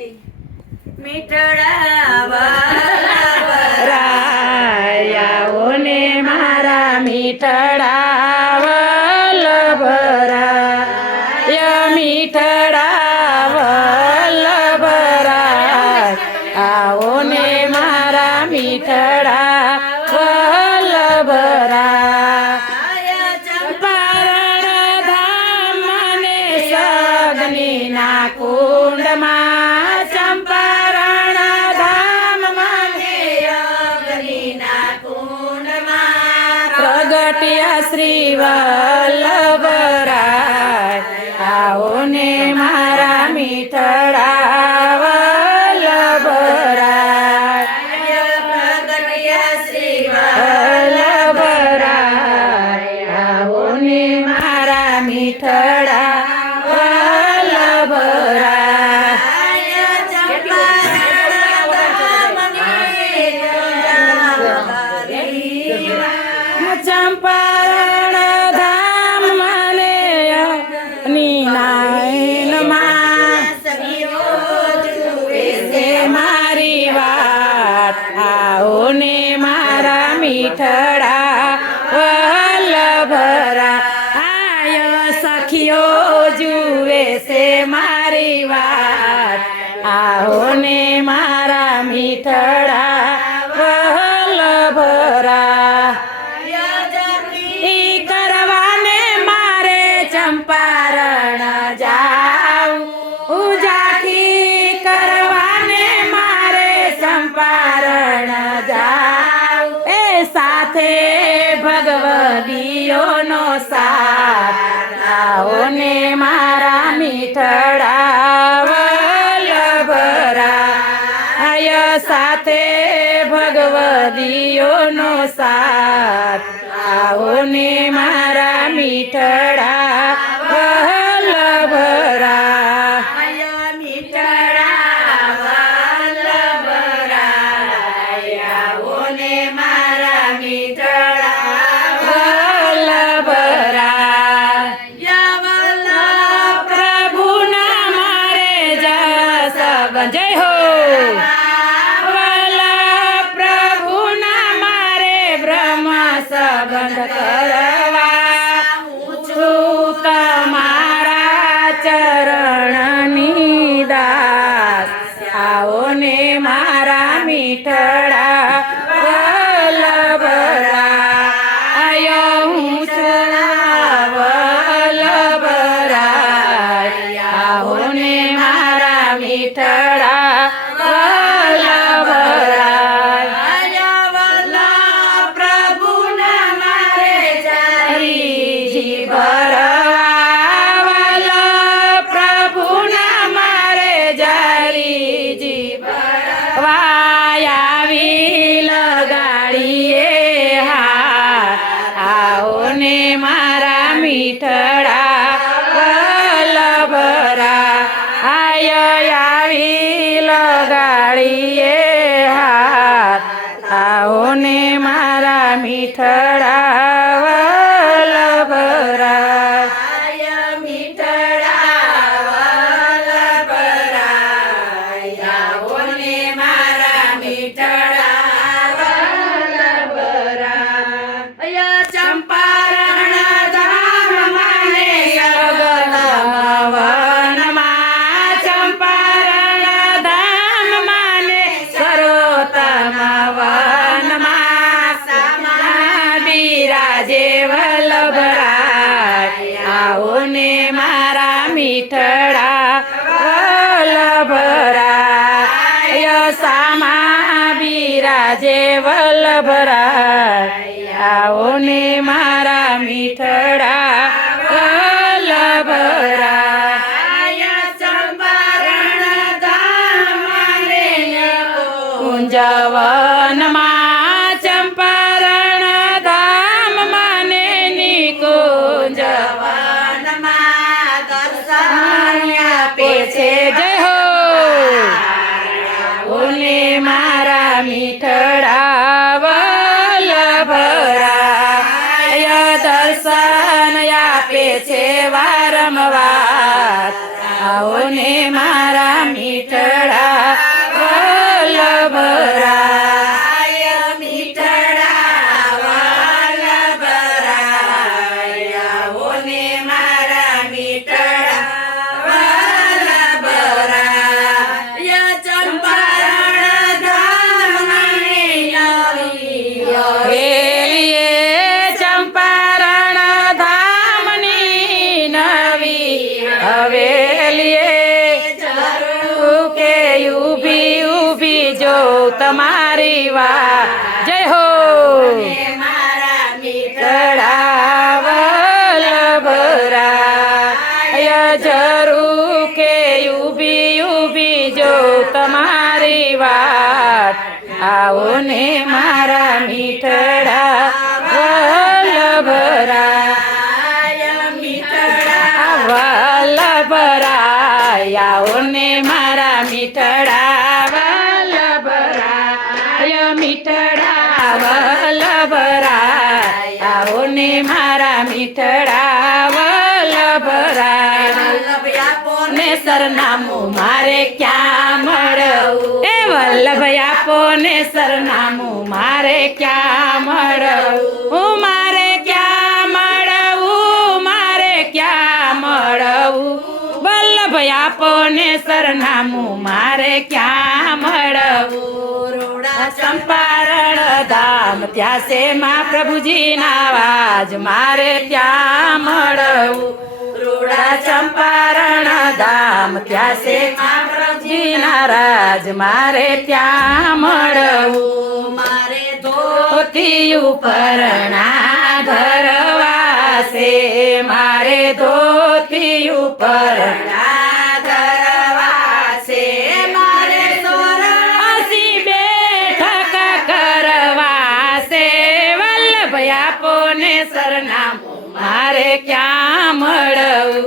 મીઠડા વલ્લભરાયાઓ ને મારા મીઠડા વલ્લભરાય મીઠડા વલ્લભરાય આવો ને મારા મીઠડા વલ્લભરાય ચંપારણ ધામ ને સગનીના કુંડમાં ચંપારણ ધામ મને અગ્નિના કુંડમાં પ્રગટ્યા શ્રી વલ્લભરાય આવો ને મારા મીઠડા વલ્લભરાય પ્રગટ્યા શ્રી વલ્લભરાય આવો ને મારા મીઠડા વલ્લભરાય ચંપારણ ધામ મને નીનાયનમાં છે મારી વાત આવો ને મારા મીઠડા વલ્લભરાય સખીઓ જુએ છે મારી વાત આવો ને મારા મીઠડા વલ્લભરાય ઈ કરવાને મારે ચંપારણ જાઉં ઉજાખી કરવાને મારે ચંપારણ જાઉં એ સાથે ભગવદીઓનો સાથ આવો ને મારા મીઠડા વલ્લભરાય સાથે ભગવદીઓનો સાથ આવો ને મારા મીઠડા વલ્લભરાય મીઠડા વલ્લભરાય આવો ને મારા મીઠડા વલ્લભરાય પ્રભુના મારે જસ જય હો પ્રભુના મારે બ્રહ્મ સંબંધ કરવા છું તમારા ચરણની દાસ આવો ને મારા મીઠડા વલ્લભરાય હું છું વલ્લભરાય આવો ને મારા મીઠડા વલ્લભરાય પ્રભુના મારે હરિજી ભરવા વલ્લભ પ્રભુના મારે જરીજી ભરવા આવી લગાડીએ હા આવો ને મારા મીઠડા વલ્લભરાય આવી લગાડીએ હાથ આવો ને મારા મીઠડા વલ્લભરાય મીઠડા વલ્લભરાય આવો ને મારા મીઠડા વલ્લભરાય ચંપારણ ધામ મને વનમાં ચંપારણ ધામ માને સરોતમ વનમાં બિરાજે વલ્લભરાય આવો ને મારા મીઠડા વલ્લભરાય સામા બિરાજે વલ્લભરાય આવો ને મારા મીઠડા વલ્લભરાય ચંપારણ ધામ મને કુંજવનમાં ચંપારણ ધામ માને નિકુંજ વનમાં દર્શન આપે છે જય હો ઓને મારા મીઠડા વલ્લભરાય દર્શન આપે છે વારંવાર આવો ને મારા મીઠડા તમારી વાત જય હો ને મારા મીઠડા વલ્લભરાય જરૂર કે ઊભી ઊભી જો તમારી વાત આવો ને મારા મીઠડા વલ્લભરાય વલ્લભરાય આવો ને મારા મીઠડા વલ્લભરાય મીઠડા વલ્લભરાય આવો ને મારા મીઠડા વલ્લભરાય ને સરનામું મારે ક્યાં મળવું એ વલ્લભ આપો ને સરનામું મારે ક્યાં મળવું મારે ક્યાં મળવું મારે ક્યાં મળવું વલ્લભ આપો ને સરનામું મારે ક્યાં મળવું રોડા ચંપારણ ધામ ત્યાં છે માં પ્રભુજીના વાજ મારે ત્યાં મળવું રોડા ચંપારણ ધામ ત્યાં છે માં પ્રભુજીના રાજ મારે ત્યાં મળવું મારે ધોતી ઉપરના ધરવા છે મારે ધોતી ઉપરના ધરવા છે મારે હસી બેઠક કરવા છે વલ્લભ આપો ને સરનામું મારે ક્યાં મળવું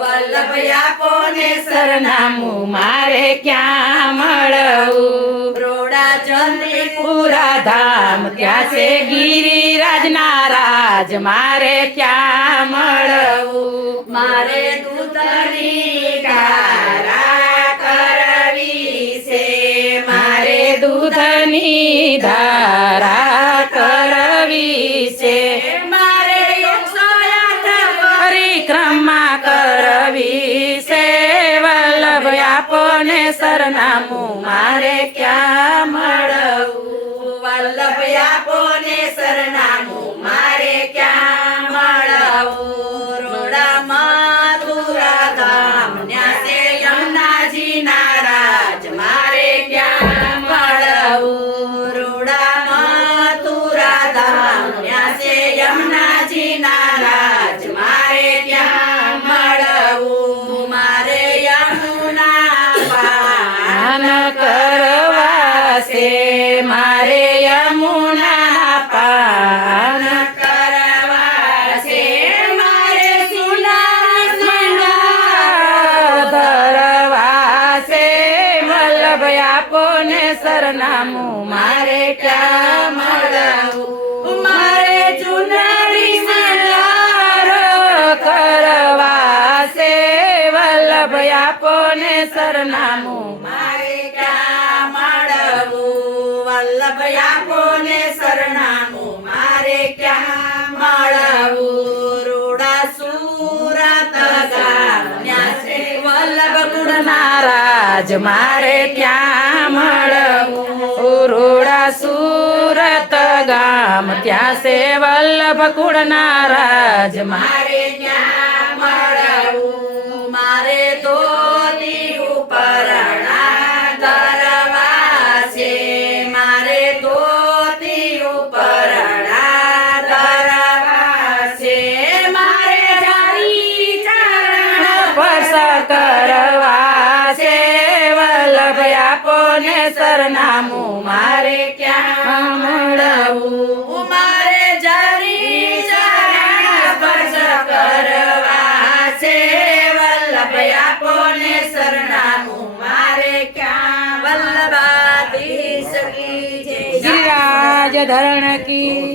વલ્લભ આપો ને સરનામું મારે ક્યાં મળવું રોડા ચંદ્રી પૂરા ધામ ત્યાં છે ગિરિરાજના રાજ મારે ક્યાં મળવું મારે દૂધની ધારા કરવી છે મારે દૂધની ધારા કરવી છે મારે 108 પરિક્રમા કરવી છે વલ્લભ આપો ને સરનામું મારે ક્યાં મળવું વલ્લભ આપો ને સરનામું મારે ક્યાં મળવું રોડા મથુરા ધામ ન્યા છે યમુનાજીના રાજ મારે ક્યાં મળવું રોડા મથુરા ધામ ન્યા છે યમુનાજીના રાજ મારે ક્યાં મળવું મારે યમુના પાર પાન કરવા છે મારે યમુના પાન કરવા છે મારે સુના ધરવા છે વલ્લભ આપો ને સરનામું મારે ક્યાં મળવું મારે ચુનરી સિંગાર કરવા છે વલ્લભ આપો ને સરનામું મારે ક્યાં મળવું વલ્લભ આપો ને સરનામું મારે ક્યાં મળવું રોડા સુરત ગામ ન્યા છે વલ્લભ કુળના રાજ મારે ત્યાં મળવું રોડા સુરત ગામ ત્યાં છે વલ્લભ કુળના રાજ મારે ક્યાં મળવું મારે ધોતી ઉપરણા ધરવા છે મારે ધોતી ઉપરણા ધરવા છે મારે જારી ચરણ સ્પર્શ કરવા છે વલ્લભ આપો ને સરનામું મારે ક્યાં મળવું મારે જારી ચરણ સ્પર્શ કરવા છે વલ્લભ આપો ને સરનામું મારે ક્યાં વલ્લભાધીશ કી જય ગિરિરાજ ધરણ કી